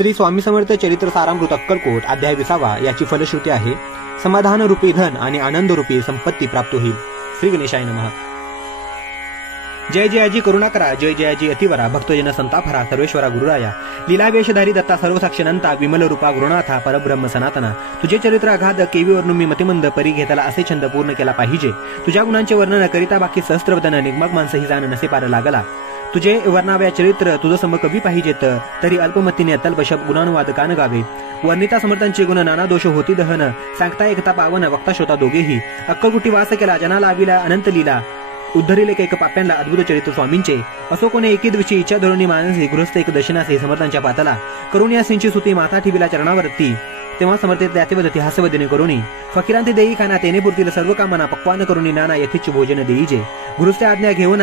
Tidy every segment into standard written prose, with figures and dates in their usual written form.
श्री स्वामी समर्थ चरित्र सारामृत अक्कलकोट अध्याय 20 याची फलश्रुती आहे, समाधान रूपी धन आणि आनंद रूपी संपत्ती प्राप्त होईल. श्री गणेशाय नमः. जय जयाजी करुणाकरा, जय जयाजी अतिवरा, भक्तजन संतापहरा, सर्वेश्वरा गुरुराया, लीलावेशधारी दत्ता, सर्वसाक्षीनंता, विमल रूपा गुरुनाथा, परब्रह्म सनातना. तुझे चरित्र अगाध केवीवरून मी मतिमंद परी घेताला असे छंद पूर्ण केला पाहिजे. तुझ्या गुणांचे वर्णन करिता बाकी सहस्त्रवदन निगमक माणसही जाण नसे पार लागला. तुझे वर्णाव्या चरित्र तुझ सम कवी पाहिजेत, तरी अल्पमतीने अतल्पशब गुणानुवाद कान गावे. वर्णिता समर्थांचे गुण नाना दोष होती दहन, सांगता एकता पावन वक्ता श्रोता दोघेही. अक्कलकुटी वास केला जनाला आविला अनंत लीला, उद्धरिले एक पाप्यांना अद्भुत चरित्र स्वामींचे. असो कोणी एकी दिवशी इच्छा धोरणी मानसी गृहस्थ एक दर्शनासे समर्थांच्या पाताला. करुणी सिंची सुती माता ठेविला चरणावरती, तेव्हा समर्थ त्याचे वदती हास्यवदने करुणी. फकीरांती देई खाना तेने पुरतील सर्व कामाना, पक्वान करुणी नाना यथेच्छ भोजन देईजे. गृहस्थे आज्ञा घेऊन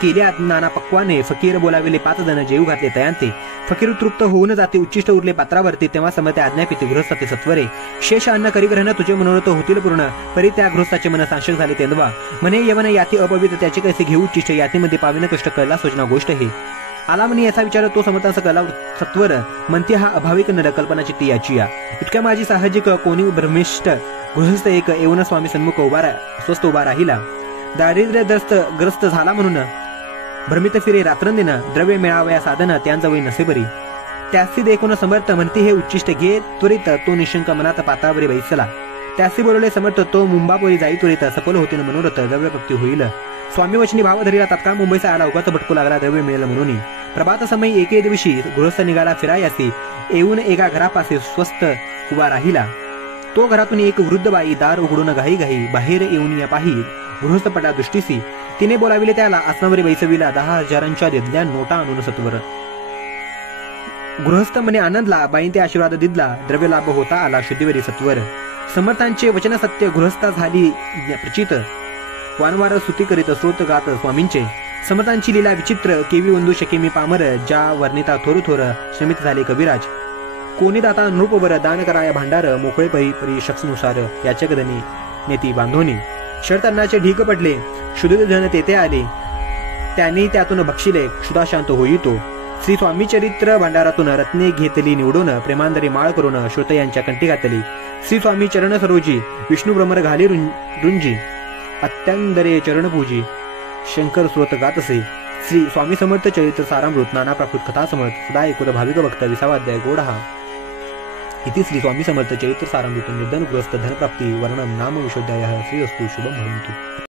केल्या नाना पक्वाने, फकीर बोलाविले 5 जण जेऊ घातले तयांते. फकीर तृप्त होऊन जाते उच्चिष्ट उरले पात्रावरती, तेव्हा समर्थ आज्ञा पिते गृहस्थाचे सत्वरे. शेष अन्न करीग्रहण तुझे मनोरथ होतील पूर्ण, परी त्या गृहस्थाचे मन सांशक झाले तेंदवा. म्हणे यवन याती अपवित्र त्याचे कैसे घेऊ उच्चिष्ट, यातीमध्ये पाविन कष्ट कळला सोचना गोष्ट हे. आला म्हणे याचा विचार तो समर्थांचा कला सत्वर, म्हणते हा अभाविक नर कल्पना चित्ती याची या. इतक्या माझी साहजिक कोणी भ्रमिष्ट गृहस्थ एक येऊन स्वामी सन्मुख स्वस्थ उभा राहिला. दारिद्र्य ग्रस्त झाला म्हणून भ्रमित फिरे रात्रंदिन, द्रव्य मिळावया साधन त्यांजवळी नसे बरी. त्यासी देखून समर्थ म्हणते हे उच्चिष्ट घे त्वरित, तो निशंक मनात पातावरी बैसला. त्यासी बोलवले समर्थ, तो मुंबापोरी जाई त्वरित, सफल होतील मनोरथ द्रव्य प्राप्ती होईल. स्वामी वचनी भाव धरीला तात्काळ मुंबईचा आला, उगाच भटकू लागला द्रव्य मिळेल म्हणून. प्रभात समय एके दिवशी गृहस्थ निघाला फिरायासी, येऊन एका घरापाशी स्वस्थ उभा राहिला. तो घरातून एक वृद्ध बाई दार उघडून घाई घाई बाहेर येऊन या पाही. गृहस्थ पडला दृष्टीसी, तिने बोलाविले त्याला, आसनावरी बैसविला 10,000च्या दिल्या नोटा आणून सत्वर. गृहस्थ मने आनंदला, बाईंते आशीर्वाद दिदला, द्रव्य लाभ होता आला शुद्धीवरी सत्वर. समर्थांचे वचन सत्य गृहस्था झाली प्रचित, वानवार स्तुती करीत स्रोत गात स्वामींचे. समर्थांची लीला विचित्र, केवी वंदू शके मी पामर, ज्या वर्णिता थोर थोर श्रमित झाले कविराज. कोणी दाता नृपवर दान कराया भांडार, मोकळे परी परी शक्सनुसार याच्या गदनी नेती बांधोनी. शरतन्नाचे ढीक पडले, शुद्ध जन तेथे आले, त्यांनी त्यातून भक्षिले क्षुधाशांत होई तो. श्री स्वामी चरित्र भांडारातून रत्ने घेतली निवडून, प्रेमांदरी माळ करून श्रोत यांच्या कंठी घातली. श्री स्वामी चरण सरोजी, विष्णू भ्रमर घाली रुंजी, अत्यांदरे चरण पूजी, शंकर स्रोत गातसे. श्री स्वामी समर्थ चरित्र सारामृत नाना प्राकृत कथा समर्थ, सदा ऐकुत भाविक भक्त. 20वा अध्याय गोडहा. इति श्री स्वामी समर्थ चरित्र सारामृत निर्धन गृहस्थ धनप्राप्ती वर्णन नाम विशोध्याय. श्री अस्तु शुभम भवन्तु.